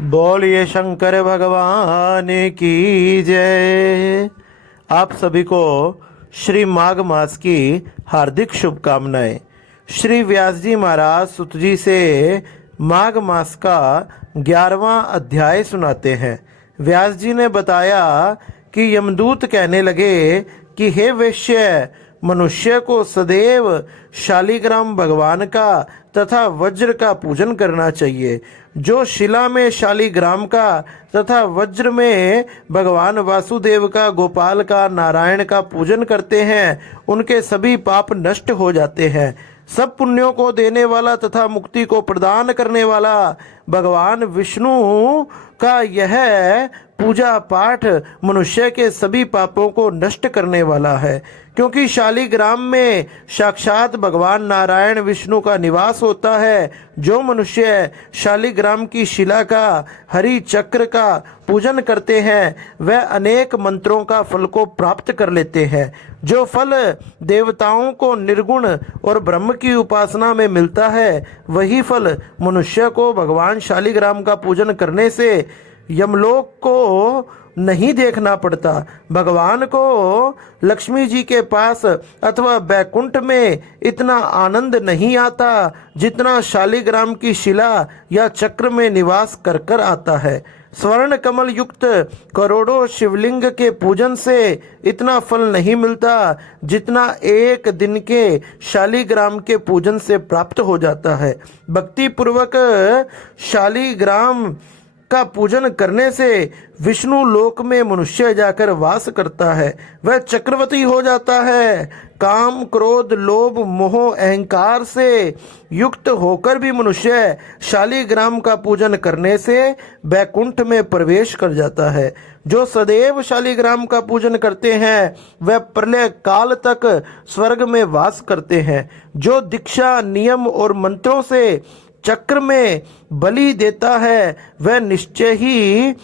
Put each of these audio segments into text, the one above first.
बोलिए शंकर भगवान की जय। आप सभी को श्री माघ मास की हार्दिक शुभकामनाएं। श्री व्यास जी महाराज सुत जी से माघ मास का 11वां अध्याय सुनाते हैं। व्यास जी ने बताया कि यमदूत कहने लगे कि हे वैश्य, मनुष्य को सदैव शालिग्राम भगवान का तथा वज्र का पूजन करना चाहिए। जो शिला में शालिग्राम का तथा वज्र में भगवान वासुदेव का, गोपाल का, नारायण का पूजन करते हैं, उनके सभी पाप नष्ट हो जाते हैं। सब पुण्यों को देने वाला तथा मुक्ति को प्रदान करने वाला भगवान विष्णु का यह पूजा पाठ मनुष्य के सभी पापों को नष्ट करने वाला है, क्योंकि शालिग्राम में साक्षात भगवान नारायण विष्णु का निवास होता है। जो मनुष्य शालिग्राम की शिला का, हरि चक्र का पूजन करते हैं, वह अनेक मंत्रों का फल को प्राप्त कर लेते हैं। जो फल देवताओं को निर्गुण और ब्रह्म की उपासना में मिलता है, वही फल मनुष्य को भगवान शालिग्राम का पूजन करने से यमलोक को नहीं देखना पड़ता। भगवान को लक्ष्मी जी के पास अथवा बैकुंठ में इतना आनंद नहीं आता जितना शालिग्राम की शिला या चक्र में निवास कर कर आता है। स्वर्ण कमल युक्त करोड़ों शिवलिंग के पूजन से इतना फल नहीं मिलता जितना एक दिन के शालिग्राम के पूजन से प्राप्त हो जाता है। भक्ति पूर्वक शालिग्राम का पूजन करने से विष्णु लोक में मनुष्य जाकर वास करता है। वह चक्रवर्ती हो जाता है। काम, क्रोध, लोभ, मोह, अहंकार से युक्त होकर भी मनुष्य शालिग्राम का पूजन करने से बैकुंठ में प्रवेश कर जाता है। जो सदैव शालिग्राम का पूजन करते हैं, वह प्रलय काल तक स्वर्ग में वास करते हैं। जो दीक्षा, नियम और मंत्रों से चक्र में बलि देता है, वह निश्चय ही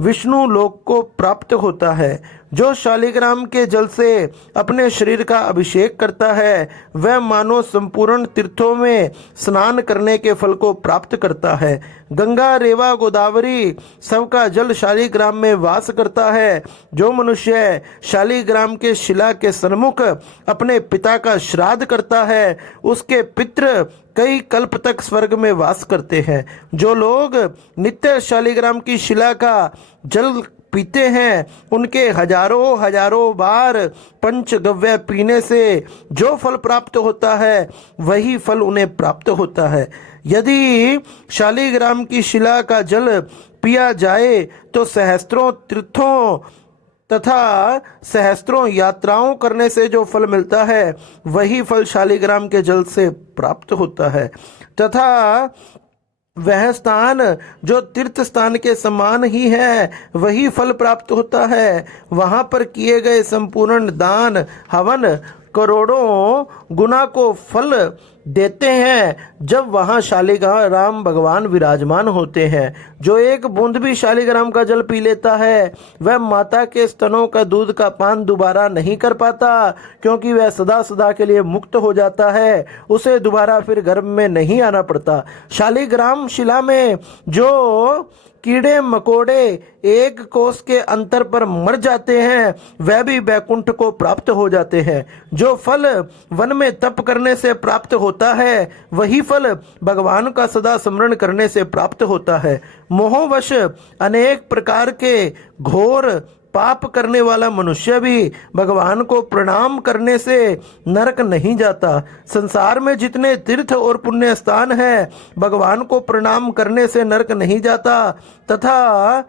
विष्णु लोक को प्राप्त होता है। जो शालिग्राम के जल से अपने शरीर का अभिषेक करता है, वह मानो संपूर्ण तीर्थों में स्नान करने के फल को प्राप्त करता है। गंगा, रेवा, गोदावरी सबका जल शालिग्राम में वास करता है। जो मनुष्य शालिग्राम के शिला के सन्मुख अपने पिता का श्राद्ध करता है, उसके पितृ कई कल्प तक स्वर्ग में वास करते हैं। जो लोग नित्य शालिग्राम की शिला का जल पीते हैं, उनके हजारों हजारों बार पंचगव्य पीने से जो फल प्राप्त होता है, वही फल उन्हें प्राप्त होता है। यदि शालिग्राम की शिला का जल पिया जाए तो सहस्त्रों तीर्थों तथा सहस्त्रों यात्राओं करने से जो फल मिलता है, वही फल शालिग्राम के जल से प्राप्त होता है। तथा वह स्थान जो तीर्थ स्थान के समान ही है, वही फल प्राप्त होता है। वहां पर किए गए संपूर्ण दान, हवन करोड़ों गुना को फल देते हैं जब वहाँ शालिग्राम भगवान विराजमान होते हैं। जो एक बूंद भी शालिग्राम का जल पी लेता है, वह माता के स्तनों का दूध का पान दोबारा नहीं कर पाता, क्योंकि वह सदा सदा के लिए मुक्त हो जाता है। उसे दोबारा फिर गर्भ में नहीं आना पड़ता। शालिग्राम शिला में जो कीड़े मकोड़े एक कोस के अंतर पर मर जाते हैं, वह भी बैकुंठ को प्राप्त हो जाते हैं। जो फल वन में तप करने से प्राप्त होता है, वही फल भगवान का सदा स्मरण करने से प्राप्त होता है। मोहवश अनेक प्रकार के घोर पाप करने वाला मनुष्य भी भगवान को प्रणाम करने से नरक नहीं जाता। संसार में जितने तीर्थ और पुण्य स्थान हैं, भगवान को प्रणाम करने से नरक नहीं जाता। तथा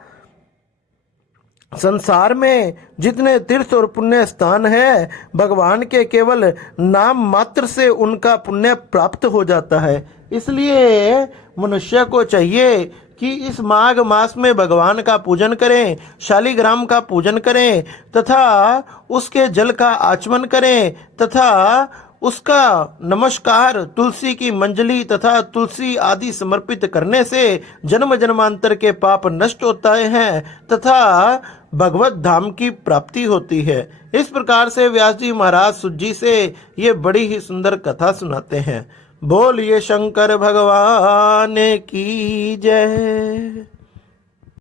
संसार में जितने तीर्थ और पुण्य स्थान हैं, भगवान के केवल नाम मात्र से उनका पुण्य प्राप्त हो जाता है। इसलिए मनुष्य को चाहिए कि इस माघ मास में भगवान का पूजन करें, शालिग्राम का पूजन करें तथा उसके जल का आचमन करें तथा उसका नमस्कार, तुलसी की मंजली तथा तुलसी आदि समर्पित करने से जन्म जन्मांतर के पाप नष्ट होते हैं तथा भगवत धाम की प्राप्ति होती है। इस प्रकार से व्यास जी महाराज सुत जी से ये बड़ी ही सुंदर कथा सुनाते हैं। बोलिए शंकर भगवान की जय।